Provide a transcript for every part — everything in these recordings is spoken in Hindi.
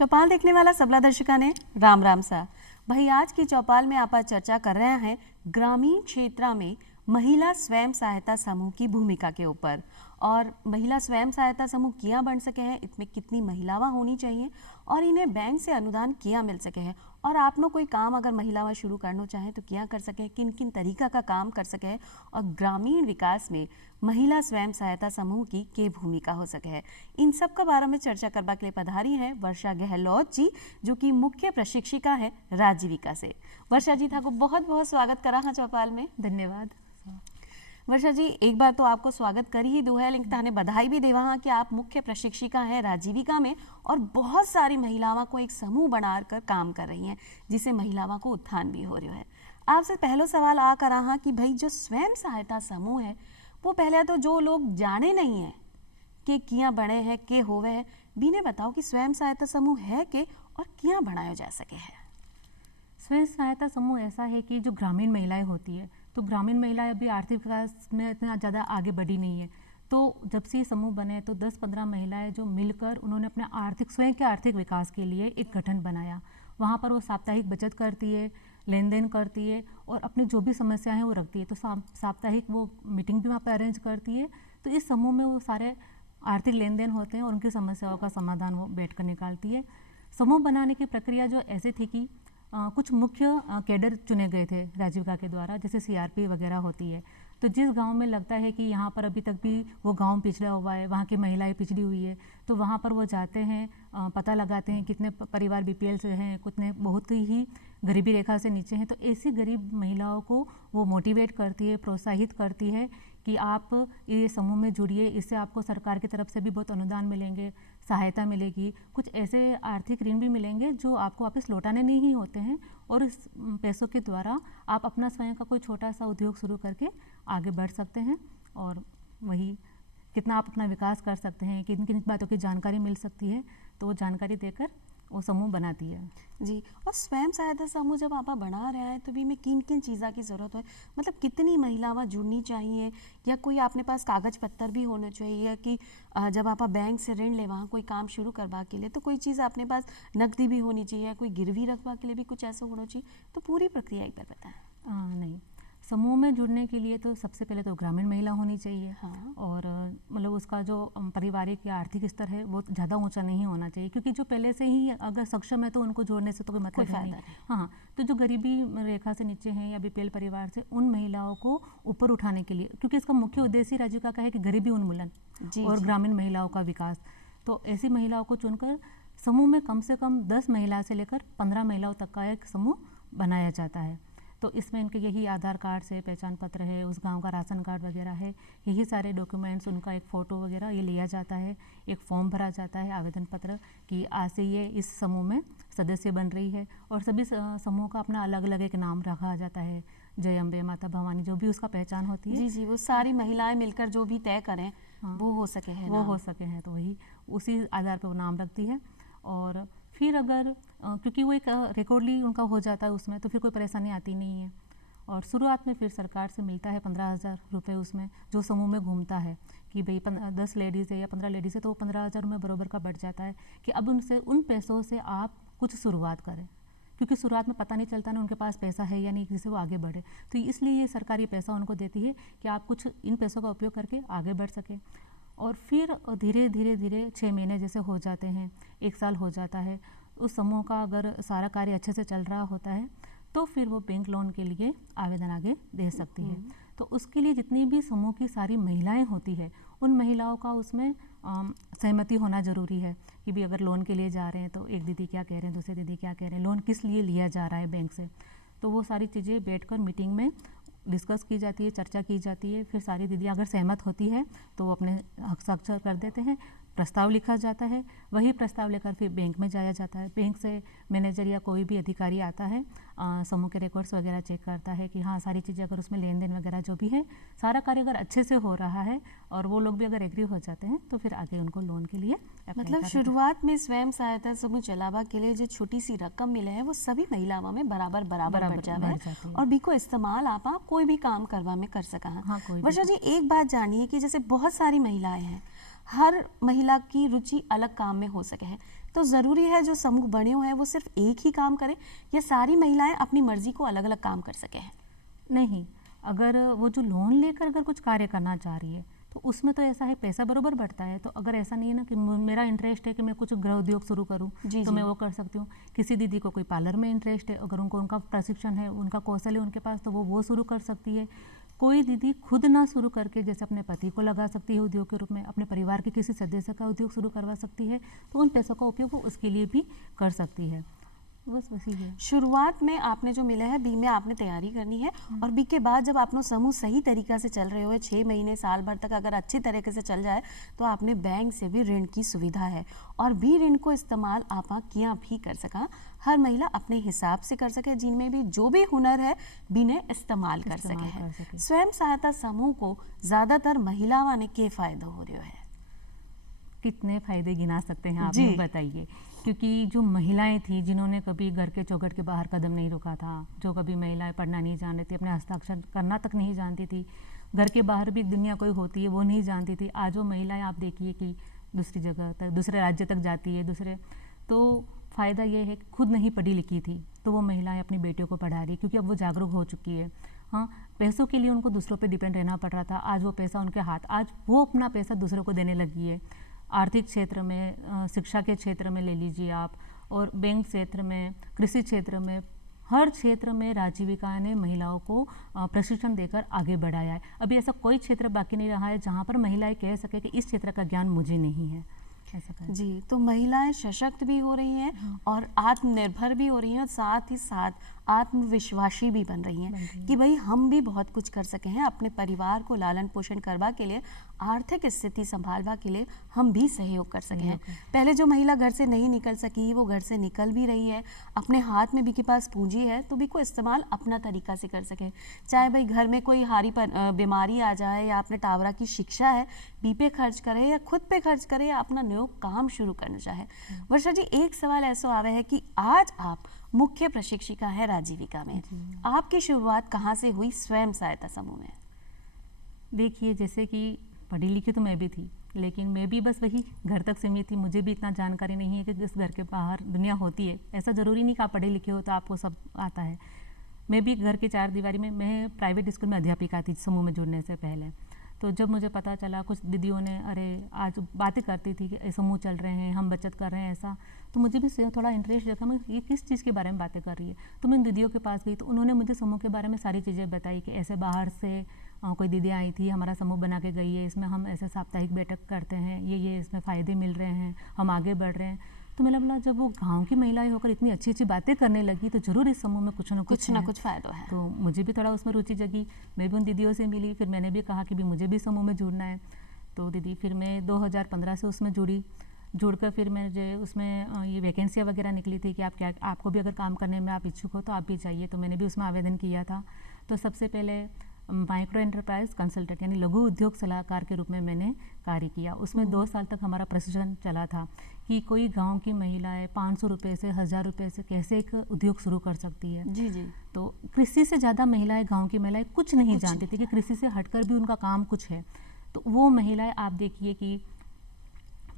चौपाल देखने वाला सबला दर्शका ने राम राम सा भाई। आज की चौपाल में आप चर्चा कर रहे हैं ग्रामीण क्षेत्र में महिला स्वयं सहायता समूह की भूमिका के ऊपर, और महिला स्वयं सहायता समूह किया बन सके हैं, इसमें कितनी महिलाएं होनी चाहिए और इन्हें बैंक से अनुदान किया मिल सके है, और आप में कोई काम अगर महिलाएं शुरू करना चाहें तो क्या कर सके, किन किन तरीका का काम कर सके, और ग्रामीण विकास में महिला स्वयं सहायता समूह की भूमिका हो सके है। इन सब के बारे में चर्चा करने के लिए पधारी है वर्षा गहलोत जी, जो कि मुख्य प्रशिक्षिका है राजीविका से। वर्षा जी था को बहुत बहुत स्वागत करा हाँ चौपाल में। धन्यवाद वर्षा जी, एक बार तो आपको स्वागत कर ही दो है, लेकिन थाने बधाई भी देवा हाँ कि आप मुख्य प्रशिक्षिका हैं राजीविका में और बहुत सारी महिलाओं को एक समूह बनाकर काम कर रही हैं, जिससे महिलाओं को उत्थान भी हो रहा है। आपसे पहला सवाल आ कर रहा कि भाई जो स्वयं सहायता समूह है वो पहले तो जो लोग जाने नहीं है कि किया बने हैं के होवे है, बीने बताओ कि स्वयं सहायता समूह है के और किया बनाया जा सके है। स्वयं सहायता समूह ऐसा है कि जो ग्रामीण महिलाएं होती है, तो ग्रामीण महिलाएं अभी आर्थिक विकास में इतना ज़्यादा आगे बढ़ी नहीं है, तो जब से ये समूह बने तो 10-15 महिलाएं जो मिलकर उन्होंने अपने स्वयं के आर्थिक विकास के लिए एक गठन बनाया। वहाँ पर वो साप्ताहिक बचत करती है, लेन देन करती है और अपनी जो भी समस्याएं हैं वो रखती है। तो साप्ताहिक वो मीटिंग भी वहाँ पर अरेंज करती है। तो इस समूह में वो सारे आर्थिक लेन देन होते हैं और उनकी समस्याओं का समाधान वो बैठ कर निकालती है। समूह बनाने की प्रक्रिया जो ऐसी थी कि कुछ मुख्य कैडर चुने गए थे राजीविका के द्वारा, जैसे सीआरपी वगैरह होती है। तो जिस गांव में लगता है कि यहाँ पर अभी तक भी वो गांव पिछड़ा हुआ है, वहाँ की महिलाएं पिछड़ी हुई है, तो वहाँ पर वो जाते हैं, पता लगाते हैं कितने परिवार बीपीएल से हैं, कितने बहुत ही गरीबी रेखा से नीचे हैं। तो ऐसी गरीब महिलाओं को वो मोटिवेट करती है, प्रोत्साहित करती है कि आप ये समूह में जुड़िए, इससे आपको सरकार की तरफ से भी बहुत अनुदान मिलेंगे, सहायता मिलेगी, कुछ ऐसे आर्थिक ऋण भी मिलेंगे जो आपको वापस लौटाने नहीं होते हैं, और इस पैसों के द्वारा आप अपना स्वयं का कोई छोटा सा उद्योग शुरू करके आगे बढ़ सकते हैं, और वही कितना आप अपना विकास कर सकते हैं, किन किन बातों की जानकारी मिल सकती है, तो वो जानकारी देकर वो समूह बनाती है जी। और स्वयं सहायता समूह जब आप बना रहे हैं तो भी में किन किन चीज़ों की ज़रूरत है, मतलब कितनी महिलाएं जुड़नी चाहिए, या कोई आपने पास कागज पत्तर भी होना चाहिए कि जब आप बैंक से ऋण ले वहाँ कोई काम शुरू करवा के लिए तो कोई चीज़ अपने पास नकदी भी होनी चाहिए, कोई गिरवी रखवा के लिए भी कुछ ऐसा होना चाहिए, तो पूरी प्रक्रिया एक बार बताएं। नहीं, समूह में जुड़ने के लिए तो सबसे पहले तो ग्रामीण महिला होनी चाहिए। हाँ। और मतलब उसका जो पारिवारिक या आर्थिक स्तर है वो ज़्यादा ऊंचा नहीं होना चाहिए, क्योंकि जो पहले से ही अगर सक्षम है तो उनको जोड़ने से तो कोई मतलब नहीं। हाँ, तो जो गरीबी रेखा से नीचे हैं या बीपीएल परिवार से, उन महिलाओं को ऊपर उठाने के लिए, क्योंकि इसका मुख्य उद्देश्य राजीविका का है कि गरीबी उन्मूलन और ग्रामीण महिलाओं का विकास। तो ऐसी महिलाओं को चुनकर समूह में कम से कम 10 महिला से लेकर 15 महिलाओं तक का एक समूह बनाया जाता है। तो इसमें इनके यही आधार कार्ड से पहचान पत्र है, उस गांव का राशन कार्ड वगैरह है, यही सारे डॉक्यूमेंट्स, उनका एक फ़ोटो वगैरह ये लिया जाता है, एक फॉर्म भरा जाता है, आवेदन पत्र कि आज से ये इस समूह में सदस्य बन रही है, और सभी समूह का अपना अलग अलग एक नाम रखा जाता है, जय अम्बे, माता भवानी, जो भी उसका पहचान होती है। जी जी, वो सारी महिलाएं मिलकर जो भी तय करें वो हो सके है, वो हो सके हैं, तो वही उसी आधार पर वो नाम रखती है। और फिर अगर क्योंकि वो एक रिकॉर्डली उनका हो जाता है उसमें, तो फिर कोई परेशानी आती नहीं है। और शुरुआत में फिर सरकार से मिलता है 15,000 रुपये, उसमें जो समूह में घूमता है कि भाई 10 लेडीज़ है या 15 लेडीज़ है, तो 15,000 में बराबर का बढ़ जाता है कि अब उन पैसों से आप कुछ शुरुआत करें, क्योंकि शुरुआत में पता नहीं चलता ना उनके पास पैसा है या नहीं, जिससे वो आगे बढ़े। तो इसलिए ये सरकार ये पैसा उनको देती है कि आप कुछ इन पैसों का उपयोग करके आगे बढ़ सकें। और फिर धीरे धीरे धीरे 6 महीने जैसे हो जाते हैं, 1 साल हो जाता है, उस समूह का अगर सारा कार्य अच्छे से चल रहा होता है तो फिर वो बैंक लोन के लिए आवेदन आगे दे सकती है। तो उसके लिए जितनी भी समूह की सारी महिलाएं होती है, उन महिलाओं का उसमें सहमति होना ज़रूरी है कि भी अगर लोन के लिए जा रहे हैं तो एक दीदी क्या कह रहे हैं, दूसरी दीदी क्या कह रहे हैं, लोन किस लिए लिया जा रहा है बैंक से, तो वो सारी चीज़ें बैठकर मीटिंग में डिस्कस की जाती है, चर्चा की जाती है। फिर सारी दीदियाँ अगर सहमत होती है तो वो अपने हस्ताक्षर कर देते हैं, प्रस्ताव लिखा जाता है, वही प्रस्ताव लेकर फिर बैंक में जाया जाता है। बैंक से मैनेजर या कोई भी अधिकारी आता है, समूह के रिकॉर्ड्स वगैरह चेक करता है कि हाँ सारी चीज़ें, अगर उसमें लेन देन वगैरह जो भी है, सारा कार्य अगर अच्छे से हो रहा है और वो लोग भी अगर एग्री हो जाते हैं तो फिर आगे उनको लोन के लिए मतलब शुरुआत में स्वयं सहायता समूह चलावा के लिए जो छोटी सी रकम मिले है वो सभी महिलाओं में बराबर बढ़ जाए, और भी को इस्तेमाल आप कोई भी काम करवा में कर सका। हाँ, वर्षा जी, एक बात जानिए कि जैसे बहुत सारी महिलाएं हैं, हर महिला की रुचि अलग काम में हो सके है, तो ज़रूरी है जो समूह बने हुए हैं वो सिर्फ एक ही काम करें या सारी महिलाएं अपनी मर्जी को अलग अलग काम कर सकें? नहीं, अगर वो जो लोन लेकर अगर कुछ कार्य करना चाह रही है तो उसमें तो ऐसा है पैसा बरोबर बढ़ता है। तो अगर ऐसा नहीं है ना कि मेरा इंटरेस्ट है कि मैं कुछ गृह उद्योग शुरू करूं जी, तो जी। मैं वो कर सकती हूँ। किसी दीदी को कोई पार्लर में इंटरेस्ट है, अगर उनको उनका प्रशिक्षण है, उनका कौशल है उनके पास, तो वो शुरू कर सकती है। कोई दीदी खुद ना शुरू करके जैसे अपने पति को लगा सकती है उद्योग के रूप में, अपने परिवार के किसी सदस्य का उद्योग शुरू करवा सकती है, तो उन पैसों का उपयोग वो उसके लिए भी कर सकती है। बस वही है। शुरुआत में आपने जो मिला है बी में आपने तैयारी करनी है और बी के बाद जब आपनो समूह सही तरीका से चल रहे हो 6 महीने साल भर तक अगर अच्छी तरीके से चल जाए तो आपने बैंक से भी ऋण की सुविधा है और भी ऋण को इस्तेमाल आप किया भी कर सका। हर महिला अपने हिसाब से कर सके, जिनमें भी जो भी हुनर है बी ने इस्तेमाल कर सके है। स्वयं सहायता समूह को ज़्यादातर महिलावां ने के फायदा हो रहे है? कितने फायदे गिना सकते हैं आप जी। ये बताइए। क्योंकि जो महिलाएं थी जिन्होंने कभी घर के चौखट के बाहर कदम नहीं रखा था, जो कभी महिलाएं पढ़ना नहीं जानती थी, अपने हस्ताक्षर करना तक नहीं जानती थी, घर के बाहर भी एक दुनिया कोई होती है वो नहीं जानती थी। आज वो महिलाएं आप देखिए कि दूसरी जगह तक, दूसरे राज्य तक जाती है, तो फ़ायदा ये है कि खुद नहीं पढ़ी लिखी थी तो वो महिलाएं अपनी बेटियों को पढ़ा रही है क्योंकि अब वो जागरूक हो चुकी है। हाँ, पैसों के लिए उनको दूसरों पे डिपेंड रहना पड़ रहा था, आज वो पैसा उनके हाथ, आज वो अपना पैसा दूसरों को देने लगी है। आर्थिक क्षेत्र में, शिक्षा के क्षेत्र में ले लीजिए आप, और बैंक क्षेत्र में, कृषि क्षेत्र में, हर क्षेत्र में राजीविका ने महिलाओं को प्रशिक्षण देकर आगे बढ़ाया है। अभी ऐसा कोई क्षेत्र बाकी नहीं रहा है जहाँ पर महिलाएं कह सके कि इस क्षेत्र का ज्ञान मुझे नहीं है। ऐसा जी, तो महिलाएं सशक्त भी हो रही हैं और आत्मनिर्भर भी हो रही हैं और साथ ही साथ आत्मविश्वासी भी बन रही हैं कि भाई हम भी बहुत कुछ कर सके हैं अपने परिवार को लालन पोषण करवा के लिए, आर्थिक स्थिति संभालवा के लिए हम भी सहयोग कर सके हैं। पहले जो महिला घर से नहीं निकल सकी वो घर से निकल भी रही है, अपने हाथ में भी के पास पूंजी है तो भी को इस्तेमाल अपना तरीका से कर सके। चाहे भाई घर में कोई बीमारी आ जाए या अपने टावरा की शिक्षा है बी पे खर्च करे या खुद पे खर्च करे या अपना नया काम शुरू करना चाहे। वर्षा जी, एक सवाल ऐसा आवे है कि आज आप मुख्य प्रशिक्षिका है राजीविका में, आपकी शुरुआत कहाँ से हुई स्वयं सहायता समूह में? देखिए, जैसे कि पढ़ी लिखी तो मैं भी थी, लेकिन मैं भी बस वही घर तक सीमित थी। मुझे भी इतना जानकारी नहीं है कि इस घर के बाहर दुनिया होती है। ऐसा ज़रूरी नहीं कि आप पढ़े लिखे हो तो आपको सब आता है। मैं भी घर के चार दीवारी में, मैं प्राइवेट स्कूल में अध्यापिका थी समूह में जुड़ने से पहले। तो जब मुझे पता चला, कुछ दीदियों ने अरे आज बातें करती थी कि समूह चल रहे हैं, हम बचत कर रहे हैं ऐसा, तो मुझे भी थोड़ा इंटरेस्ट देखा, मैं ये किस चीज़ के बारे में बातें कर रही है। तो मैं दीदियों के पास गई तो उन्होंने मुझे समूह के बारे में सारी चीज़ें बताई कि ऐसे बाहर से कोई दीदी आई थी, हमारा समूह बना के गई है, इसमें हम ऐसे साप्ताहिक बैठक करते हैं, ये इसमें फ़ायदे मिल रहे हैं, हम आगे बढ़ रहे हैं। तो मैंने बोला जब वो गांव की महिलाएं होकर इतनी अच्छी अच्छी बातें करने लगी तो ज़रूर इस समूह में कुछ ना कुछ फ़ायदा है। तो मुझे भी थोड़ा उसमें रुचि जगी, मैं भी उन दीदियों से मिली, फिर मैंने भी कहा कि भी मुझे भी समूह में जुड़ना है। तो दीदी फिर मैं 2015 से उसमें जुड़कर फिर मुझे उसमें ये वैकेंसियाँ वगैरह निकली थी कि आपको भी अगर काम करने में आप इच्छुक हो तो आप भी चाहिए। तो मैंने भी उसमें आवेदन किया था। तो सबसे पहले माइक्रो एंटरप्राइज कंसल्टेंट यानी लघु उद्योग सलाहकार के रूप में मैंने कार्य किया। उसमें 2 साल तक हमारा प्रशिक्षण चला था कि कोई गांव की महिलाएं 500 रुपये से 1000 रुपये से कैसे एक उद्योग शुरू कर सकती है। जी जी। तो कृषि से ज़्यादा महिलाएं, गांव की महिलाएं कुछ नहीं जानती थी कि कृषि से हटकर भी उनका काम कुछ है। तो वो महिलाएं आप देखिए कि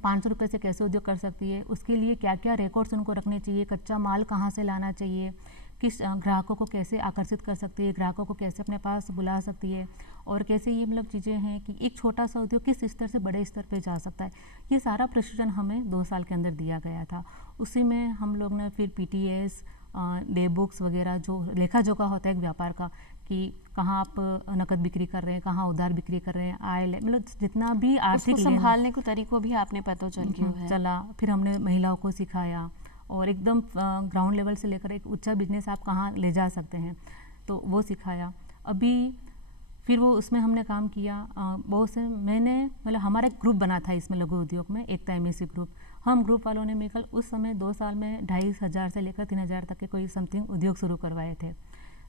500 रुपये से कैसे उद्योग कर सकती है, उसके लिए क्या क्या रिकॉर्ड्स उनको रखने चाहिए, कच्चा माल कहाँ से लाना चाहिए, किस ग्राहकों को कैसे आकर्षित कर सकती है, ग्राहकों को कैसे अपने पास बुला सकती है, और कैसे ये मतलब चीज़ें हैं कि एक छोटा सा उद्योग किस स्तर से बड़े स्तर पे जा सकता है। ये सारा प्रशिक्षण हमें 2 साल के अंदर दिया गया था। उसी में हम लोग ने फिर PTS, डे बुक्स वगैरह, जो लेखा जोखा होता है एक व्यापार का, कि कहाँ आप नकद बिक्री कर रहे हैं, कहाँ उधार बिक्री कर रहे हैं, आय मतलब जितना भी आर्थिक संभालने को तरीकों भी आपने पता चला। फिर हमने महिलाओं को सिखाया और एकदम ग्राउंड लेवल से लेकर एक उच्च बिजनेस आप कहाँ ले जा सकते हैं तो वो सिखाया। अभी फिर वो उसमें हमने काम किया बहुत से, मैंने मतलब हमारा एक ग्रुप बना था इसमें लघु उद्योग में, एकता MEC ग्रुप। हम ग्रुप वालों ने मिलकर उस समय 2 साल में 2500 से लेकर 3000 तक के कोई समथिंग उद्योग शुरू करवाए थे।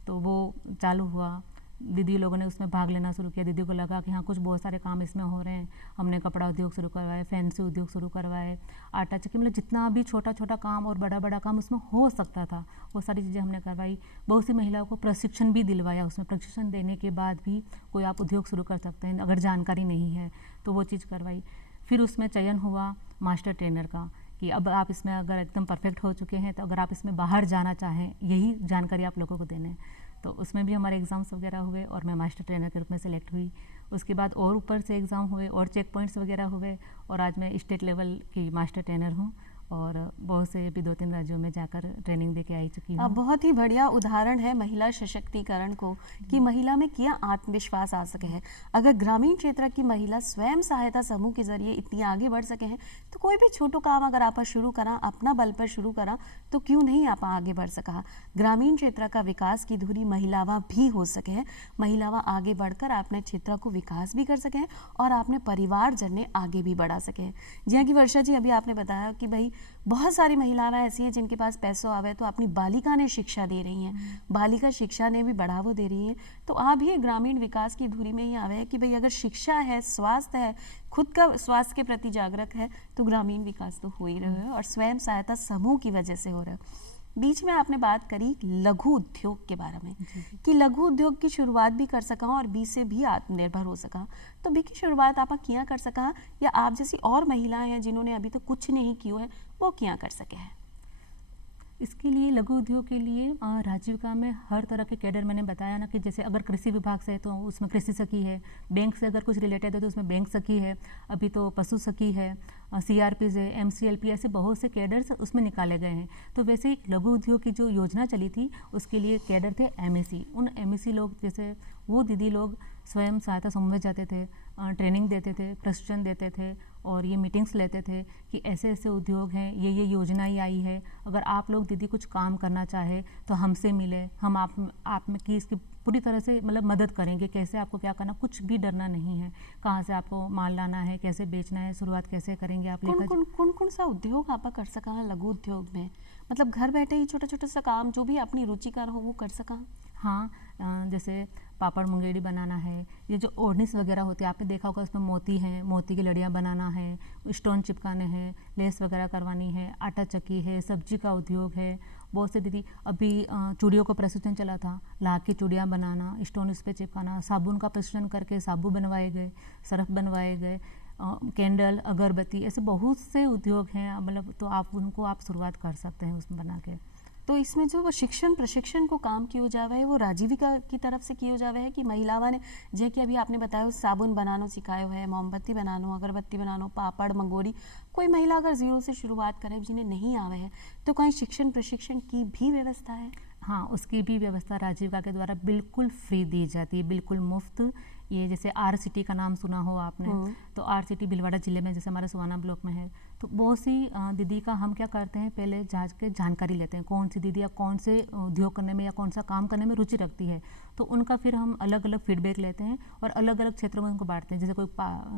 तो वो चालू हुआ, दीदी लोगों ने उसमें भाग लेना शुरू किया। दीदी को लगा कि हाँ कुछ बहुत सारे काम इसमें हो रहे हैं। हमने कपड़ा उद्योग शुरू करवाए, फैंसी उद्योग शुरू करवाए, आटा चक्की, मतलब जितना भी छोटा छोटा काम और बड़ा बड़ा काम उसमें हो सकता था वो सारी चीज़ें हमने करवाई। बहुत सी महिलाओं को प्रशिक्षण भी दिलवाया। उसमें प्रशिक्षण देने के बाद भी कोई आप उद्योग शुरू कर सकते हैं अगर जानकारी नहीं है तो वो चीज़ करवाई। फिर उसमें चयन हुआ मास्टर ट्रेनर का कि अब आप इसमें अगर एकदम परफेक्ट हो चुके हैं तो अगर आप इसमें बाहर जाना चाहें, यही जानकारी आप लोगों को देने हैं। तो उसमें भी हमारे एग्ज़ाम्स वगैरह हुए और मैं मास्टर ट्रेनर के रूप में सेलेक्ट हुई। उसके बाद और ऊपर से एग्ज़ाम हुए और चेक पॉइंट्स वगैरह हुए और आज मैं स्टेट लेवल की मास्टर ट्रेनर हूँ और बहुत से भी 2-3 राज्यों में जाकर ट्रेनिंग दे के आई चुकी हूँ। बहुत ही बढ़िया उदाहरण है महिला सशक्तिकरण को कि महिला में क्या आत्मविश्वास आ सके है। अगर ग्रामीण क्षेत्र की महिला स्वयं सहायता समूह के जरिए इतनी आगे बढ़ सके हैं तो कोई भी छोटो काम अगर आप शुरू करा, अपना बल पर शुरू करा, तो क्यों नहीं आप आगे बढ़ सका। ग्रामीण क्षेत्र का विकास की धुरी महिलावा भी हो सके है। महिलावा आगे बढ़कर आपने क्षेत्र को विकास भी कर सके हैं और आपने परिवार जन ने आगे भी बढ़ा सके हैं। जी कि वर्षा जी, अभी आपने बताया कि भाई बहुत सारी महिलाएं ऐसी हैं जिनके पास पैसों आवे तो अपनी बालिका ने शिक्षा दे रही हैं, बालिका शिक्षा ने भी बढ़ावा दे रही है। तो आप भी ग्रामीण विकास की धुरी में ही आवे है कि भाई अगर शिक्षा है, स्वास्थ्य है, खुद का स्वास्थ्य के प्रति जागरूक है तो ग्रामीण विकास तो हो ही रहा है और स्वयं सहायता समूह की वजह से हो रहा है। बीच में आपने बात करी लघु उद्योग के बारे में कि लघु उद्योग की शुरुआत भी कर सका और बी से भी आत्मनिर्भर हो सका, तो बी की शुरुआत आप किया कर सका या आप जैसी और महिलाएं हैं जिन्होंने अभी तक कुछ नहीं किया है वो किया कर सके हैं। इसके लिए लघु उद्योग के लिए राजीविका में हर तरह के कैडर मैंने बताया ना कि जैसे अगर कृषि विभाग से है तो उसमें कृषि सखी है, बैंक से अगर कुछ रिलेटेड है तो उसमें बैंक सखी है, अभी तो पशु सखी है, CRP से MCLP ऐसे बहुत से कैडर्स उसमें निकाले गए हैं। तो वैसे ही लघु उद्योग की जो योजना चली थी उसके लिए कैडर थे MEC। उन MEC लोग जैसे वो दीदी लोग स्वयं सहायता समूह में जाते थे, ट्रेनिंग देते थे, प्रशिक्षण देते थे और ये मीटिंग्स लेते थे कि ऐसे ऐसे उद्योग हैं, ये योजनाएं आई है, अगर आप लोग दीदी कुछ काम करना चाहे तो हमसे मिले, हम आप में की इसकी पूरी तरह से मतलब मदद करेंगे, कैसे आपको क्या करना, कुछ भी डरना नहीं है, कहाँ से आपको माल लाना है, कैसे बेचना है, शुरुआत कैसे करेंगे आप लेकर। कौन सा उद्योग आप कर सका लघु उद्योग में, मतलब घर बैठे ही छोटा छोटा सा काम जो भी अपनी रुचि का हो वो कर सका। हाँ, जैसे पापड़ मुंगेड़ी बनाना है, ये जो ओढ़नीस वगैरह होती है आपने देखा होगा, उसमें मोती हैं, मोती की लड़ियाँ बनाना है, स्टोन चिपकाने हैं, लेस वगैरह करवानी है, आटा चक्की है, सब्जी का उद्योग है। बहुत से दीदी अभी चूड़ियों का प्रशिक्षण चला था, ला के चूड़ियाँ बनाना, स्टोन उस पर चिपकाना, साबुन का प्रशिक्षण करके साबु बनवाए गए, सर्फ बनवाए गए, कैंडल, अगरबत्ती, ऐसे बहुत से उद्योग हैं। मतलब तो आप शुरुआत कर सकते हैं उसमें बना के। तो इसमें जो वो शिक्षण प्रशिक्षण को काम किया जावे है वो राजीविका की तरफ से किया जावे है कि महिलावा ने जे कि अभी आपने बताया साबुन बनाना सिखाया है, मोमबत्ती बनाना, अगरबत्ती बनाना, पापड़ मंगोड़ी, कोई महिला अगर जीरो से शुरुआत करे जिन्हें नहीं आवे है तो कहीं शिक्षण प्रशिक्षण की भी व्यवस्था है। हाँ, उसकी भी व्यवस्था राजीविका के द्वारा बिल्कुल फ्री दी जाती है, बिल्कुल मुफ्त। ये जैसे RCT का नाम सुना हो आपने, तो RCT भीलवाड़ा जिले में जैसे हमारे सुहाना ब्लॉक में है, तो बहुत सी दीदी का हम क्या करते हैं, पहले जानकारी लेते हैं कौन सी दीदी या कौन से उद्योग करने में या कौन सा काम करने में रुचि रखती है, तो उनका फिर हम अलग अलग फीडबैक लेते हैं और अलग अलग क्षेत्रों में उनको बांटते हैं। जैसे कोई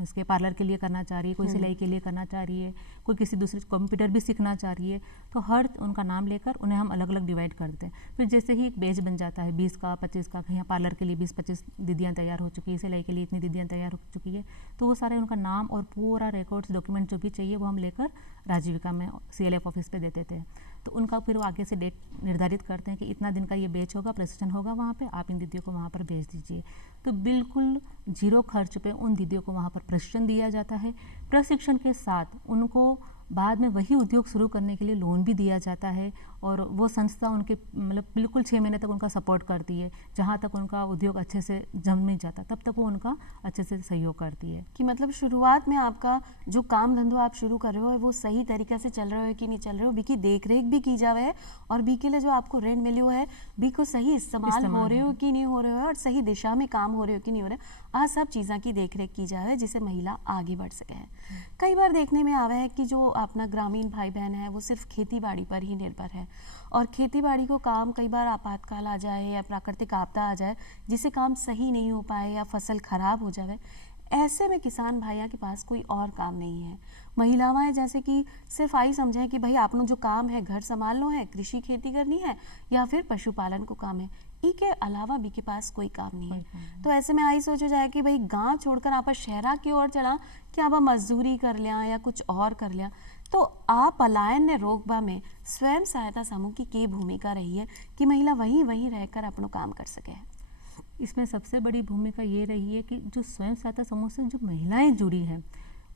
इसके पार्लर के लिए करना चाह रही है, कोई सिलाई के लिए करना चाह रही है, कोई किसी दूसरे कंप्यूटर भी सीखना चाह रही है, तो हर उनका नाम लेकर उन्हें हम अलग अलग डिवाइड करते हैं। फिर जैसे ही एक बैच बन जाता है 20 का 25 का, कहीं पार्लर के लिए 20-25 दीदियाँ तैयार हो चुकी है, सिलाई के लिए इतनी दीदियाँ तैयार हो चुकी है, तो वो सारे उनका नाम और पूरा रिकॉर्ड्स डॉक्यूमेंट जो भी चाहिए वो हम लेकर राजीविका में CLF ऑफिस पे देते थे। तो उनका फिर वो आगे से डेट निर्धारित करते हैं कि इतना दिन का ये बैच होगा, प्रशिक्षण होगा, वहाँ पे आप इन दीदियों को वहाँ पर भेज दीजिए। तो बिल्कुल जीरो खर्च पे उन दीदियों को वहाँ पर प्रशिक्षण दिया जाता है। प्रशिक्षण के साथ उनको बाद में वही उद्योग शुरू करने के लिए लोन भी दिया जाता है और वो संस्था उनके मतलब बिल्कुल 6 महीने तक उनका सपोर्ट करती है, जहाँ तक उनका उद्योग अच्छे से जम नहीं जाता तब तक वो उनका अच्छे से सहयोग करती है। कि मतलब शुरुआत में आपका जो काम धंधो आप शुरू कर रहे हो वो सही तरीके से चल रहे हो कि नहीं चल रहे हो, बी की देख रेख भी की जावे है और बी के लिए जो आपको ऋण मिले है बी को सही इस्तेमाल हो रहे हो कि नहीं हो रहे हो और सही दिशा में काम हो रहे हो कि नहीं हो रहे, आ सब चीज़ों की देख रेख की जाए जिससे महिला आगे बढ़ सके है। कई बार देखने में आवे है कि जो अपना ग्रामीण भाई बहन है वो सिर्फ खेती बाड़ी पर ही निर्भर है और खेती बाड़ी को काम कई बार आपातकाल आ जाए या प्राकृतिक आपदा आ जाए जिससे काम सही नहीं हो पाए या फसल खराब हो जाए, ऐसे में किसान भाइयों के पास कोई और काम नहीं है। महिलाएं जैसे कि सिर्फ आई समझें कि भाई आपनो जो काम है घर संभालना है, कृषि खेती करनी है या फिर पशुपालन को काम है, ई के अलावा भी के पास कोई काम नहीं है। तो ऐसे में आई सोचो जाए कि भाई गांव छोड़कर आप शहरा की ओर चला कि आप मजदूरी कर लिया या कुछ और कर लिया, तो आप पलायन ने रोकबा में स्वयं सहायता समूह की क्या भूमिका रही है कि महिला वहीं रहकर अपना काम कर सके। इसमें सबसे बड़ी भूमिका ये रही है कि जो स्वयं सहायता समूह से जो महिलाएं जुड़ी हैं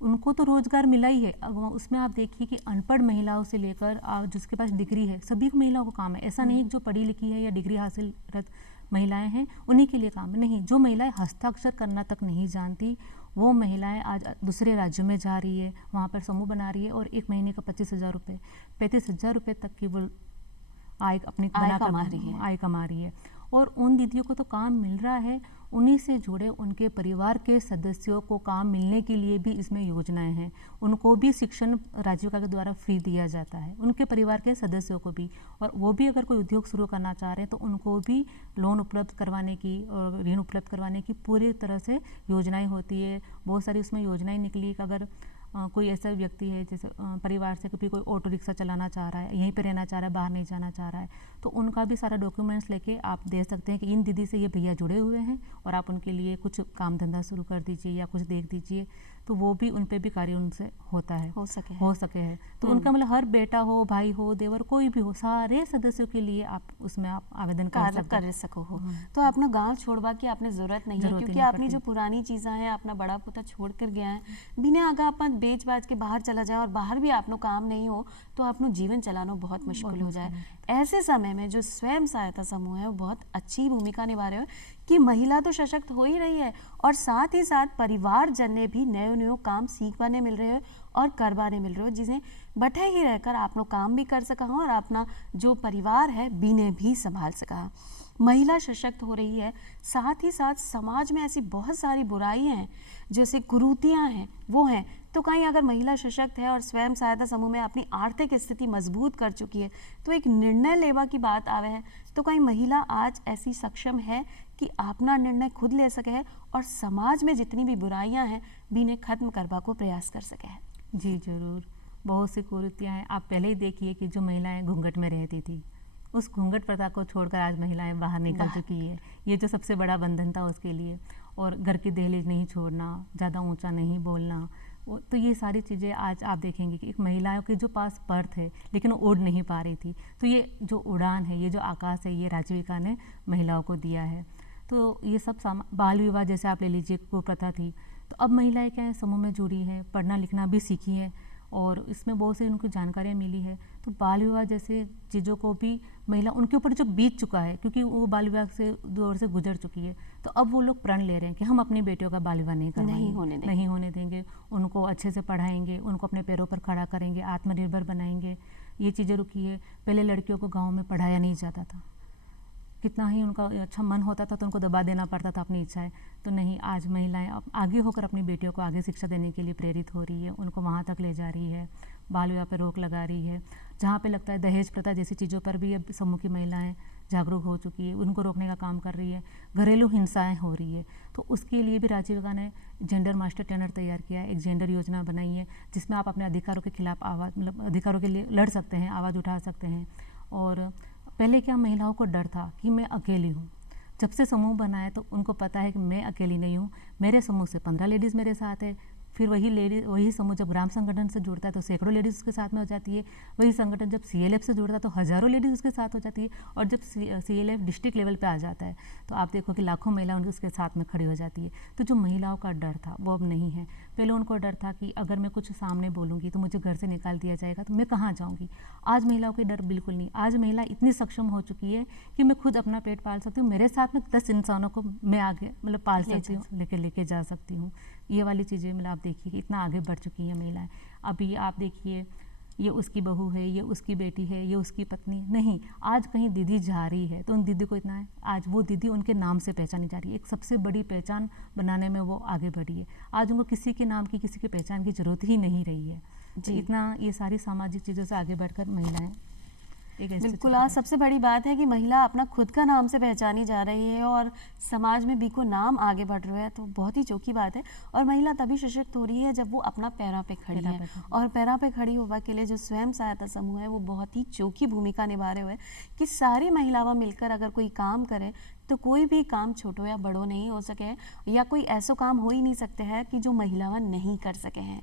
उनको तो रोजगार मिला ही है। अब उसमें आप देखिए कि अनपढ़ महिलाओं से लेकर जिसके पास डिग्री है, सभी महिलाओं को काम है। ऐसा नहीं कि जो पढ़ी लिखी है या डिग्री हासिलरत महिलाएं हैं उन्हीं के लिए काम है, नहीं। जो महिलाएं हस्ताक्षर करना तक नहीं जानती वो महिलाएं आज दूसरे राज्यों में जा रही है, वहाँ पर समूह बना रही है और एक महीने का 25,000 रुपये 35,000 रुपये तक की वो आय अपनी आय कमा रही है। और उन दीदियों को तो काम मिल रहा है, उन्हीं से जुड़े उनके परिवार के सदस्यों को काम मिलने के लिए भी इसमें योजनाएं हैं। उनको भी शिक्षण राजीविका के द्वारा फ्री दिया जाता है, उनके परिवार के सदस्यों को भी। और वो भी अगर कोई उद्योग शुरू करना चाह रहे हैं तो उनको भी लोन उपलब्ध करवाने की और ऋण उपलब्ध करवाने की पूरी तरह से योजनाएं होती है। बहुत सारी उसमें योजनाएं निकली कि अगर कोई ऐसा व्यक्ति है जैसे परिवार से कभी कोई ऑटो रिक्शा चलाना चाह रहा है, यहीं पे रहना चाह रहा है, बाहर नहीं जाना चाह रहा है, तो उनका भी सारा डॉक्यूमेंट्स लेके आप दे सकते हैं कि इन दीदी से ये भैया जुड़े हुए हैं और आप उनके लिए कुछ काम धंधा शुरू कर दीजिए या कुछ देख दीजिए। तो वो भी उन पे भी कार्य उनसे होता है, हो सके है। तो उनका मतलब हर बेटा हो, भाई हो, देवर, कोई भी हो, सारे सदस्यों के लिए आप उसमें आप आवेदन कर सको हो। तो अपना गांव छोड़वा की आपने जरूरत नहीं है, क्योंकि आपने जो पुरानी चीज़ें हैं अपना बड़ा पोता छोड़ कर गया है। बिना अगर अपन बेच बाज के बाहर चला जाए और बाहर भी आपनो काम नहीं हो तो आपनो जीवन चलाना बहुत मुश्किल हो जाए। ऐसे समय में जो स्वयं सहायता समूह है वो बहुत अच्छी भूमिका निभा रहे हो कि महिला तो सशक्त हो ही रही है और साथ ही साथ परिवारजन ने भी नए नए काम सीखवाने मिल रहे हो और करवाने मिल रहे हो, जिसे बैठे ही रहकर आप लोग काम भी कर सका हो और अपना जो परिवार है बीने भी संभाल सका। महिला सशक्त हो रही है, साथ ही साथ समाज में ऐसी बहुत सारी बुराइयां हैं जैसे कुरीतियां हैं वो हैं। तो कहीं अगर महिला सशक्त है और स्वयं सहायता समूह में अपनी आर्थिक स्थिति मजबूत कर चुकी है तो एक निर्णय लेवा की बात आवे है, तो कहीं महिला आज ऐसी सक्षम है कि अपना निर्णय खुद ले सके है और समाज में जितनी भी बुराइयां हैं बीने खत्म करवा को प्रयास कर सके है। जी जरूर, बहुत सी कुरीतियाँ हैं। आप पहले ही देखिए कि जो महिलाएं घूंघट में रहती थी, उस घूंघट प्रथा को छोड़कर आज महिलाएं बाहर निकल चुकी है। ये जो सबसे बड़ा बंधन था उसके लिए। और घर की दहलीज नहीं छोड़ना, ज़्यादा ऊंचा नहीं बोलना, तो ये सारी चीज़ें आज आप देखेंगे कि एक महिलाओं के जो पास पर्थ है लेकिन वो उड़ नहीं पा रही थी, तो ये जो उड़ान है, ये जो आकाश है, ये राजीविका ने महिलाओं को दिया है। तो ये सब बाल विवाह जैसे आप ले लीजिए, कुप्रथा थी, तो अब महिलाएं क्या है समूह में जुड़ी है, पढ़ना लिखना भी सीखी है और इसमें बहुत सी उनको जानकारियाँ मिली है। तो बाल विवाह जैसे चीज़ों को भी महिला उनके ऊपर जो बीत चुका है, क्योंकि वो बाल विवाह से दौर से गुजर चुकी है, तो अब वो लोग प्रण ले रहे हैं कि हम अपनी बेटियों का बाल विवाह नहीं होने देंगे, उनको अच्छे से पढ़ाएंगे, उनको अपने पैरों पर खड़ा करेंगे, आत्मनिर्भर बनाएंगे। ये चीज़ें रुकी है। पहले लड़कियों को गाँव में पढ़ाया नहीं जाता था, कितना ही उनका अच्छा मन होता था तो उनको दबा देना पड़ता था अपनी इच्छाएं। तो नहीं, आज महिलाएं आगे होकर अपनी बेटियों को आगे शिक्षा देने के लिए प्रेरित हो रही है, उनको वहाँ तक ले जा रही है, बाल विवाह पर रोक लगा रही है। जहाँ पे लगता है दहेज प्रथा जैसी चीज़ों पर भी अब समूह की महिलाएं जागरूक हो चुकी है, उनको रोकने का काम कर रही है। घरेलू हिंसाएं हो रही है तो उसके लिए भी राजीविका ने जेंडर मास्टर ट्रेनर तैयार किया है, एक जेंडर योजना बनाई है जिसमें आप अपने अधिकारों के खिलाफ आवाज़ मतलब अधिकारों के लिए लड़ सकते हैं, आवाज़ उठा सकते हैं। और पहले क्या महिलाओं को डर था कि मैं अकेली हूँ, जब से समूह बनाया तो उनको पता है कि मैं अकेली नहीं हूँ, मेरे समूह से 15 लेडीज़ मेरे साथ है। फिर वही समूह जब ग्राम संगठन से जुड़ता है तो सैकड़ों लेडीज़ उसके साथ में हो जाती है। वही संगठन जब CLF से जुड़ता है तो हज़ारों लेडीज़ उसके साथ हो जाती है। और जब CLF डिस्ट्रिक्ट लेवल पे आ जाता है तो आप देखो कि लाखों महिलाएं उसके साथ में खड़ी हो जाती है। तो जो महिलाओं का डर था वो अब नहीं है। पहले उनको डर था कि अगर मैं कुछ सामने बोलूँगी तो मुझे घर से निकाल दिया जाएगा, तो मैं कहाँ जाऊँगी। आज महिलाओं की डर बिल्कुल नहीं। आज महिला इतनी सक्षम हो चुकी है कि मैं खुद अपना पेट पाल सकती हूँ, मेरे साथ में 10 इंसानों को मैं आगे मतलब पाल सकती हूँ, लेके जा सकती हूँ। ये वाली चीज़ें मतलब आप देखिए कि इतना आगे बढ़ चुकी है महिलाएं। अभी आप देखिए, ये उसकी बहू है, ये उसकी बेटी है, ये उसकी पत्नी नहीं, आज कहीं दीदी जा रही है तो उन दीदी को इतना है, आज वो दीदी उनके नाम से पहचानी जा रही है। एक सबसे बड़ी पहचान बनाने में वो आगे बढ़ी है। आज उनको किसी के नाम की, किसी की पहचान की जरूरत ही नहीं रही है। इतना ये सारी सामाजिक चीज़ों से आगे बढ़कर महिलाएं बिल्कुल। आज सबसे बड़ी बात है कि महिला अपना खुद का नाम से पहचानी जा रही है और समाज में भी को नाम आगे बढ़ रहा है, तो बहुत ही चौकी बात है। और महिला तभी सशक्त हो रही है जब वो अपना पैरों पे खड़ी है, और पैरों पे खड़ी होने के लिए जो स्वयं सहायता समूह है वो बहुत ही चौकी भूमिका निभा रहे हुए कि सारी महिलावां मिलकर अगर कोई काम करे तो कोई भी काम छोटो या बड़ो नहीं हो सके, या कोई ऐसा काम हो ही नहीं सकते हैं कि जो महिलावां नहीं कर सके हैं।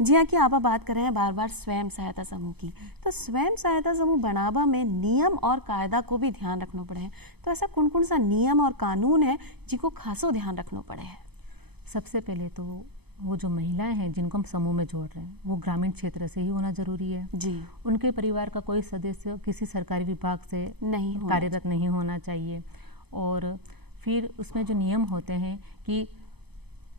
जी हाँ, कि आप बात कर रहे हैं बार बार स्वयं सहायता समूह की, तो स्वयं सहायता समूह बनावा में नियम और कायदा को भी ध्यान रखना पड़े है। तो ऐसा कौन कौन सा नियम और कानून है जिनको खासो ध्यान रखना पड़े है? सबसे पहले तो वो जो महिलाएं हैं जिनको हम समूह में जोड़ रहे हैं वो ग्रामीण क्षेत्र से ही होना जरूरी है जी। उनके परिवार का कोई सदस्य किसी सरकारी विभाग से नहीं होना कार्यरत नहीं होना चाहिए। और फिर उसमें जो नियम होते हैं कि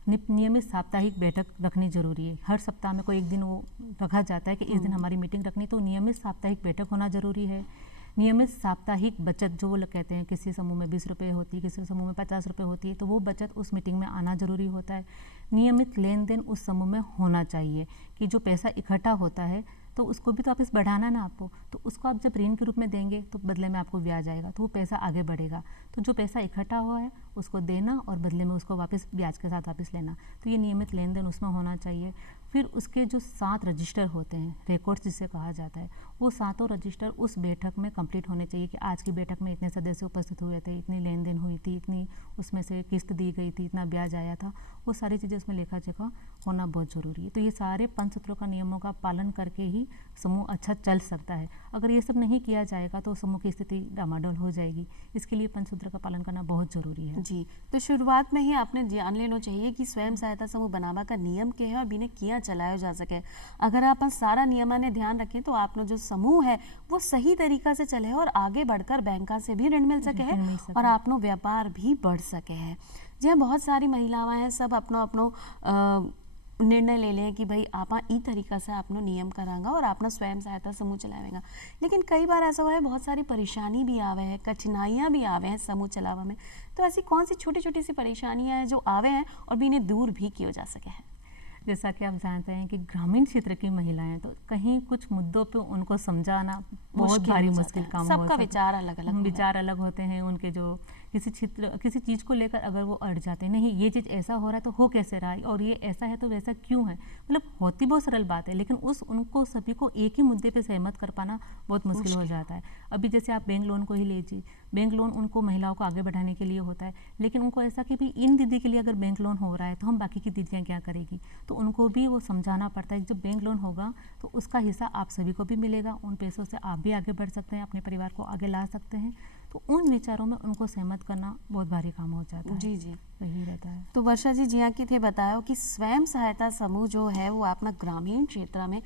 नियमित साप्ताहिक बैठक रखनी जरूरी है। हर सप्ताह में कोई एक दिन वो रखा जाता है कि इस दिन हमारी मीटिंग रखनी, तो नियमित साप्ताहिक बैठक होना जरूरी है। नियमित साप्ताहिक बचत जो वो लोग कहते हैं, किसी समूह में 20 रुपये होती है, किसी समूह में 50 रुपये होती है, तो वो बचत उस मीटिंग में आना जरूरी होता है। नियमित लेन देन उस समूह में होना चाहिए कि जो पैसा इकट्ठा होता है तो उसको भी तो वापस बढ़ाना ना आपको, तो उसको आप जब ऋण के रूप में देंगे तो बदले में आपको ब्याज आएगा, तो वो पैसा आगे बढ़ेगा। तो जो पैसा इकट्ठा हुआ है उसको देना और बदले में उसको वापस ब्याज के साथ वापस लेना, तो ये नियमित लेन देन उसमें होना चाहिए। फिर उसके जो 7 रजिस्टर होते हैं, रिकॉर्ड्स जिसे कहा जाता है, वो 7 रजिस्टर उस बैठक में कंप्लीट होने चाहिए कि आज की बैठक में इतने सदस्य उपस्थित हुए थे, इतनी लेन देन हुई थी, इतनी उसमें से किस्त दी गई थी, इतना ब्याज आया था, वो सारी चीज़ें उसमें लेखा जोखा होना बहुत ज़रूरी है। तो ये सारे पंचसूत्रों का नियमों का पालन करके ही समूह अच्छा चल सकता है। अगर ये सब नहीं किया जाएगा तो समूह की स्थिति डामाडोल हो जाएगी। इसके लिए पंचसूत्र का पालन करना बहुत ज़रूरी है। जी, तो शुरुआत में ही आपने जान लेना चाहिए कि स्वयं सहायता समूह बनावा का नियम क्या है और बिना किया चलाया जा सके। अगर आप सारा नियमा ने ध्यान रखें तो आपनो जो समूह है वो सही तरीका से चले और आगे बढ़कर बैंका से भी ऋण मिल सके है और आपनो व्यापार भी बढ़ सके है। जी हाँ, बहुत सारी महिलाएं हैं, सब अपनो अपनो निर्णय ले लें कि भाई आप ई तरीका से आपनो नियम करांगा और आपना स्वयं सहायता समूह चलावेगा। लेकिन कई बार ऐसा हुआ है, बहुत सारी परेशानी भी आवे है, कठिनाइयाँ भी आवे हैं समूह चलावा में। तो ऐसी कौन सी छोटी छोटी सी परेशानियाँ हैं जो आवे हैं और भी इन्हें दूर भी किया जा सके है? जैसा कि आप जानते हैं कि ग्रामीण क्षेत्र की महिलाएं तो कहीं कुछ मुद्दों पे उनको समझाना बहुत भारी मुश्किल काम हो सबका विचार अलग अलग विचार अलग होते हैं उनके। जो किसी चीज़ को लेकर अगर वो अड़ जाते हैं, नहीं ये चीज़ ऐसा हो रहा है तो हो कैसे रहा है, और ये ऐसा है तो वैसा क्यों है, मतलब होती बहुत सरल बात है, लेकिन उनको सभी को एक ही मुद्दे पे सहमत कर पाना बहुत मुश्किल हो जाता है। अभी जैसे आप बैंक लोन को ही लीजिए, बैंक लोन उनको महिलाओं को आगे बढ़ाने के लिए होता है, लेकिन उनको ऐसा कि भाई इन दीदी के लिए अगर बैंक लोन हो रहा है तो हम बाकी की दीदियाँ क्या करेगी, तो उनको भी वो समझाना पड़ता है कि जब बैंक लोन होगा तो उसका हिस्सा आप सभी को भी मिलेगा, उन पैसों से आप भी आगे बढ़ सकते हैं, अपने परिवार को आगे ला सकते हैं। तो उन विचारों में उनको सहमत करना बहुत भारी काम हो जाता है। जी जी, वही रहता है। तो वर्षा जी जिया की थे बताया कि स्वयं सहायता समूह जो है वो अपना ग्रामीण क्षेत्र में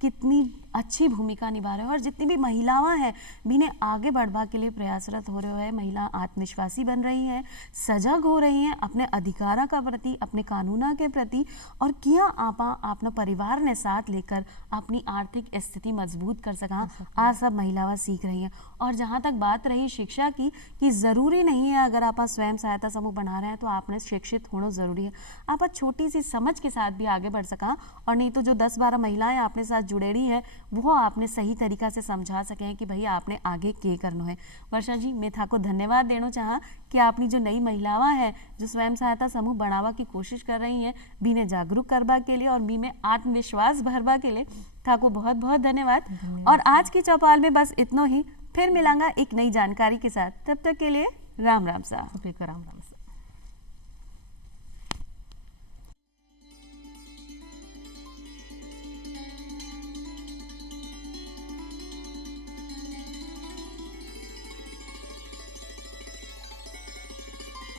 कितनी अच्छी भूमिका निभा रहे हो और जितनी भी महिलाएं हैं बिने आगे बढ़वा के लिए प्रयासरत हो रहे हैं। महिला आत्मविश्वासी बन रही है, सजग हो रही हैं अपने अधिकारा का प्रति, अपने कानूना के प्रति, और किया आपा अपना परिवार ने साथ लेकर अपनी आर्थिक स्थिति मजबूत कर सका। आज सब महिलाएं सीख रही हैं। और जहाँ तक बात रही शिक्षा की कि ज़रूरी नहीं है अगर आप स्वयं सहायता समूह बना रहे हैं तो आपने शिक्षित होना ज़रूरी है, आप छोटी सी समझ के साथ भी आगे बढ़ सका, और नहीं तो जो 10-12 महिलाएं आपने साथ जुड़ेड़ी है वो आपने सही तरीका से समझा सके हैं कि भैया आपने आगे क्या करना है। वर्षा जी, मैं था को धन्यवाद देना चाहा कि आपनी जो नई महिलाएं हैं जो स्वयं सहायता समूह बनावा की कोशिश कर रही हैं, बी ने जागरूक करवा के लिए और बी में आत्मविश्वास भरवा के लिए, था को बहुत बहुत धन्यवाद। और आज की चौपाल में बस इतना ही, फिर मिलांगा एक नई जानकारी के साथ, तब तक के लिए राम राम सा। राम राम।